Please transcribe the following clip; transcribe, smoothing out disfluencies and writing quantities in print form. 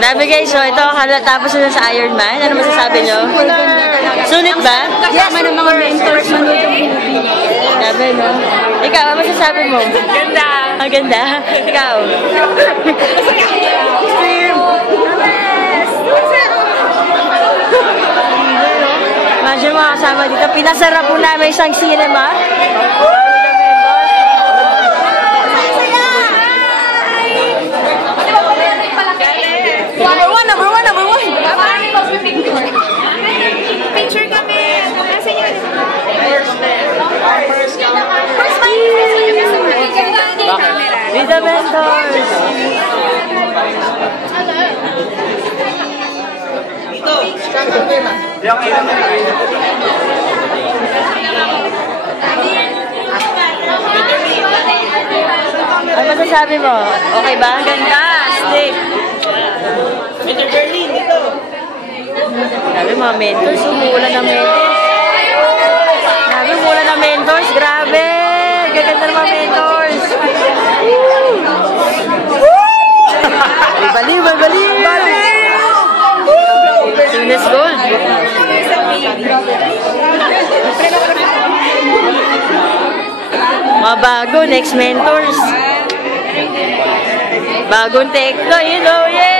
Grabe guys, so ito tapos na sa Ironman. Ano masasabi nyo? Sulit ba? Kasama ng mga mentors mo. Grabe, no? Ikaw, ano masasabi mo? Ganda. Ang ganda? Ikaw? Imagine mga kasama dito. Pinasarap po namin isang cinema. Picture kami. Kasi yun. With the mentors. Ano masasabi mo? Okay ba? Ganda. Stick. Mr. Berlin, dito. Grabe mga mentors. Umuulan ng mentors. Grabe, umuulan ng mentors. Grabe. Gaganda ng mga mentors. Baliw, baliw. Tunis gold. Mga bago, next mentors. Bagong tekno, you know, yeah!